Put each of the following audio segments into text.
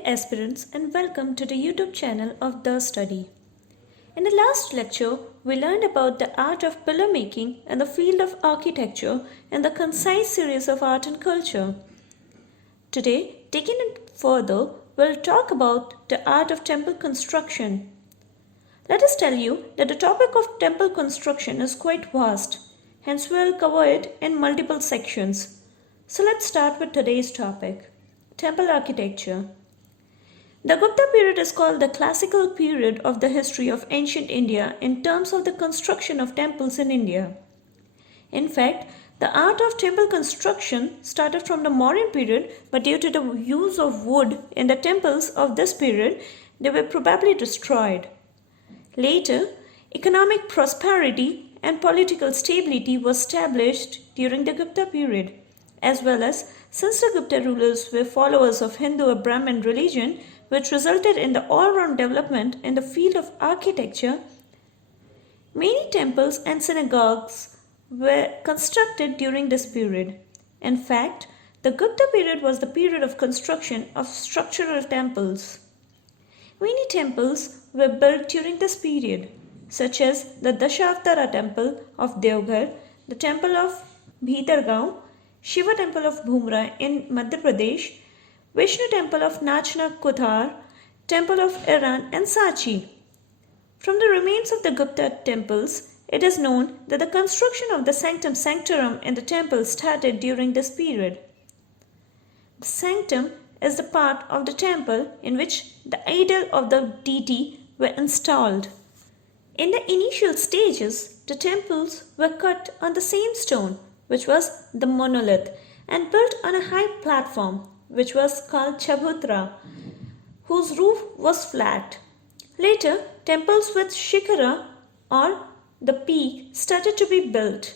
dear aspirants, and welcome to the YouTube channel of The Study. In the last lecture, we learned about the art of pillar making and the field of architecture and the concise series of art and culture. Today, taking it further, we'll talk about the art of temple construction. Let us tell you that the topic of temple construction is quite vast, hence we'll cover it in multiple sections. So let's start with today's topic, temple architecture. The Gupta period is called the classical period of the history of ancient India in terms of the construction of temples in India. In fact, the art of temple construction started from the Mauryan period, but due to the use of wood in the temples of this period, they were probably destroyed. Later, economic prosperity and political stability was established during the Gupta period, as well as since the Gupta rulers were followers of Hindu or Brahmin religion, which resulted in the all-round development in the field of architecture, many temples and synagogues were constructed during this period. In fact, the Gupta period was the period of construction of structural temples. Many temples were built during this period, such as the Dashavatara temple of Devghar, the temple of Bhitargaon, Shiva temple of Bhumra in Madhya Pradesh, Vishnu temple of Nachna Kothar, temple of Iran and Sachi. From the remains of the Gupta temples, it is known that the construction of the sanctum sanctorum in the temple started during this period. The sanctum is the part of the temple in which the idol of the deity were installed. In the initial stages, the temples were cut on the same stone, which was the monolith, and built on a high platform, which was called Chabutra, whose roof was flat. Later, temples with Shikhara or the peak started to be built.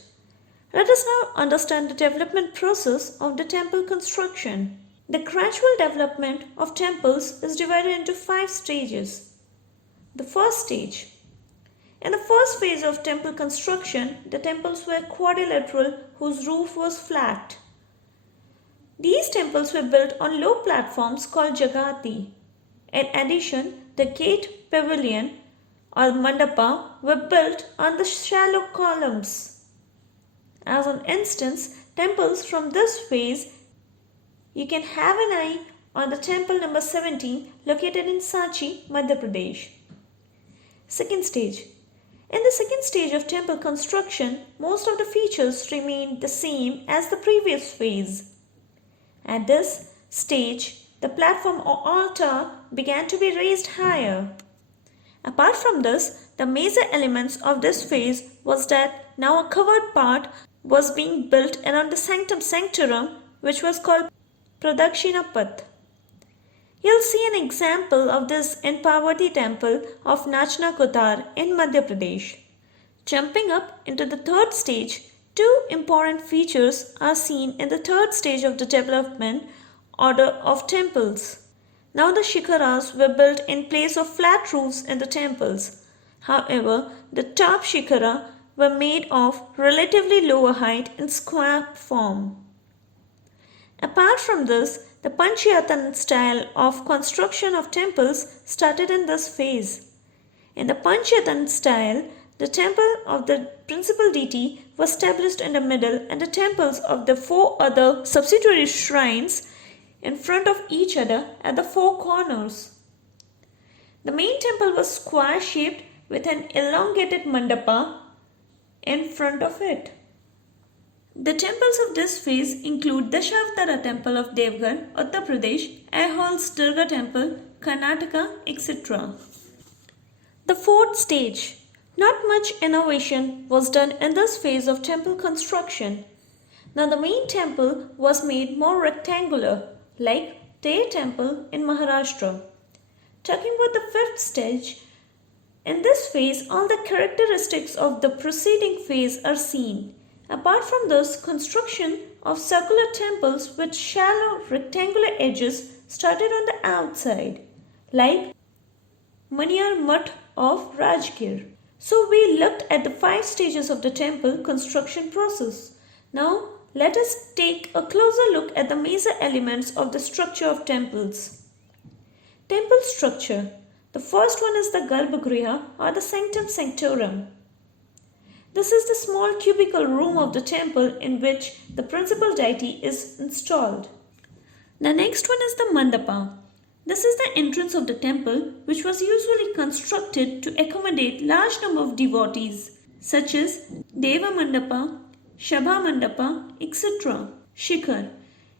Let us now understand the development process of the temple construction. The gradual development of temples is divided into 5 stages. The first stage. In the first phase of temple construction, the temples were quadrilateral whose roof was flat. These temples were built on low platforms called jagati. In addition, the gate pavilion or mandapa were built on the shallow columns. As an instance, temples from this phase, you can have an eye on the temple number 17 located in Sachi, Madhya Pradesh. Second stage. In the second stage of temple construction, most of the features remained the same as the previous phase. At this stage, the platform or altar began to be raised higher. Apart from this, the major elements of this phase was that now a covered part was being built around the sanctum sanctorum, which was called Pradakshinapath. You'll see an example of this in Parvati temple of Nachna Kothar in Madhya Pradesh. Jumping up into the third stage, 2 important features are seen in the third stage of the development order of temples. Now the shikharas were built in place of flat roofs in the temples. However, the top shikhara were made of relatively lower height in square form. Apart from this, the Panchayatan style of construction of temples started in this phase. In the Panchayatan style, the temple of the principal deity was established in the middle and the temples of the 4 other subsidiary shrines in front of each other at the 4 corners. The main temple was square shaped with an elongated mandapa in front of it. The temples of this phase include Dashavatara temple of Devghar, Uttar Pradesh, Aihol's Durga temple, Karnataka, etc. The fourth stage. Not much innovation was done in this phase of temple construction. Now the main temple was made more rectangular, like Tey temple in Maharashtra. Talking about the fifth stage, in this phase all the characteristics of the preceding phase are seen. Apart from this, construction of circular temples with shallow rectangular edges started on the outside, like Maniyar Mutt of Rajgir. So we looked at the 5 stages of the temple construction process. Now let us take a closer look at the major elements of the structure of temples. Temple structure. The first one is the Garbhagriha or the Sanctum Sanctorum. This is the small cubical room of the temple in which the principal deity is installed. The next one is the Mandapa. This is the entrance of the temple, which was usually constructed to accommodate large number of devotees such as Deva Mandapa, Shabha Mandapa, etc. Shikhar.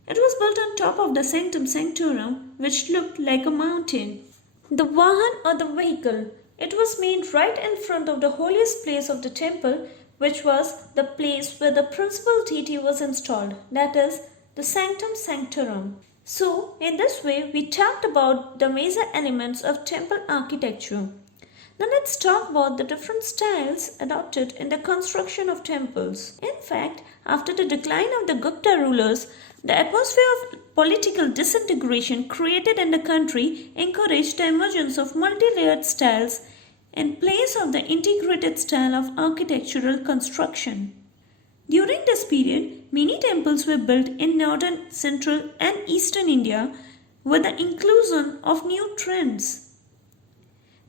It was built on top of the Sanctum Sanctorum, which looked like a mountain. The Vahan or the vehicle. It was made right in front of the holiest place of the temple, which was the place where the principal deity was installed, that is, the Sanctum Sanctorum. So, in this way, we talked about the major elements of temple architecture. Now let's talk about the different styles adopted in the construction of temples. In fact, after the decline of the Gupta rulers, the atmosphere of political disintegration created in the country encouraged the emergence of multi-layered styles in place of the integrated style of architectural construction. During this period, many temples were built in northern, central and eastern India with the inclusion of new trends.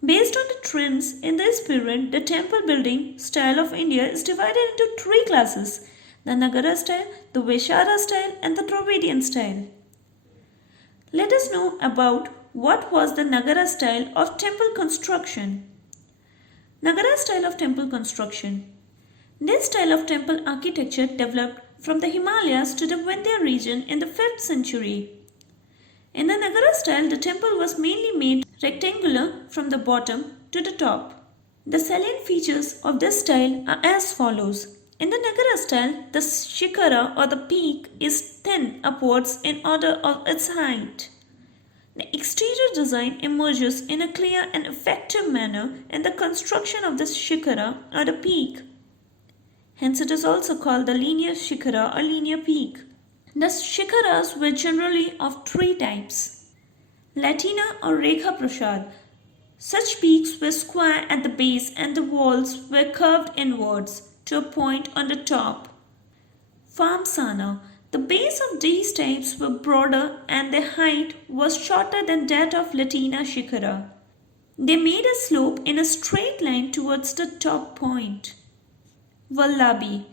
Based on the trends in this period, the temple building style of India is divided into three classes: the Nagara style, the Vaishara style and the Dravidian style. Let us know about what was the Nagara style of temple construction. Nagara style of temple construction. This style of temple architecture developed from the Himalayas to the Vindhya region in the 5th century. In the Nagara style, the temple was mainly made rectangular from the bottom to the top. The salient features of this style are as follows. In the Nagara style, the shikara or the peak is thin upwards in order of its height. The exterior design emerges in a clear and effective manner in the construction of the shikara or the peak. Hence it is also called the linear shikara or linear peak. The shikaras were generally of three types. Latina or Rekha Prasad. Such peaks were square at the base and the walls were curved inwards to a point on the top. Famsana. The base of these types were broader and their height was shorter than that of Latina Shikara. They made a slope in a straight line towards the top point. Vallabi.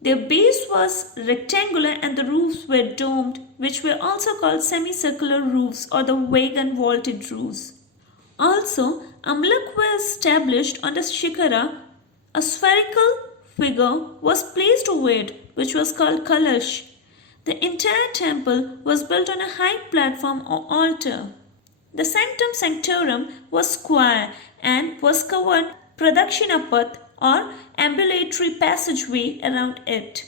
Their base was rectangular and the roofs were domed, which were also called semicircular roofs or the wagon vaulted roofs. Also, Amlak was established on the Shikara. A spherical figure was placed over it, which was called Kalash. The entire temple was built on a high platform or altar. The Sanctum Sanctorum was square and was covered Pradakshinapath or ambulatory passageway around it.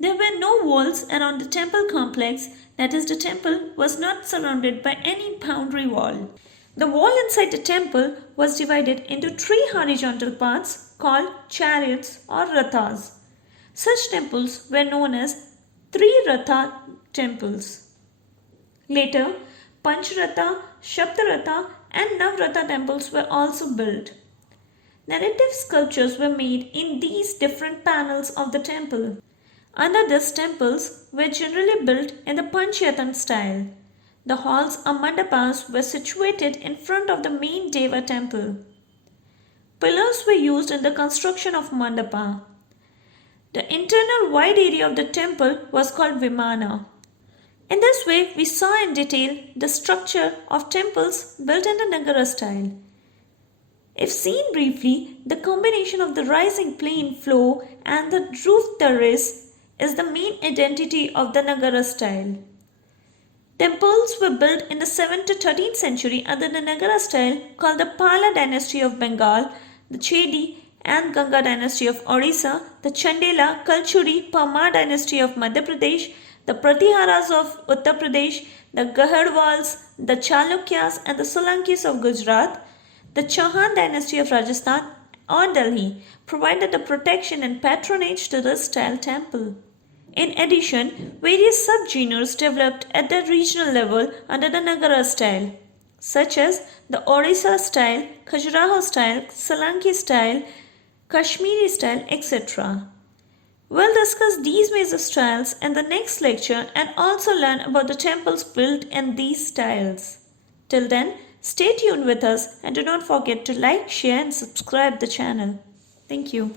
There were no walls around the temple complex, that is, the temple was not surrounded by any boundary wall. The wall inside the temple was divided into three horizontal parts called chariots or rathas. Such temples were known as Tri-Ratha temples. Later, Panchratha, Shaptaratha and Navratha temples were also built. Narrative sculptures were made in these different panels of the temple. Under these temples were generally built in the Panchayatan style. The halls or mandapas were situated in front of the main Deva temple. Pillars were used in the construction of mandapa. The internal wide area of the temple was called Vimana. In this way, we saw in detail the structure of temples built in the Nagara style. If seen briefly, the combination of the rising plain floor and the roof terrace is the main identity of the Nagara style. Temples were built in the 7th to 13th century under the Nagara style called the Pala dynasty of Bengal, the Chedi and Ganga dynasty of Orissa, the Chandela, Kalchuri, Parmar dynasty of Madhya Pradesh, the Pratiharas of Uttar Pradesh, the Gahadwals, the Chalukyas and the Solankis of Gujarat, the Chauhan dynasty of Rajasthan or Delhi provided the protection and patronage to the style temple. In addition, various subgenres developed at the regional level under the Nagara style, such as the Orissa style, Khajuraho style, Solanki style, Kashmiri style, etc. We'll discuss these major styles in the next lecture and also learn about the temples built in these styles. Till then, stay tuned with us and do not forget to like, share and subscribe the channel. Thank you.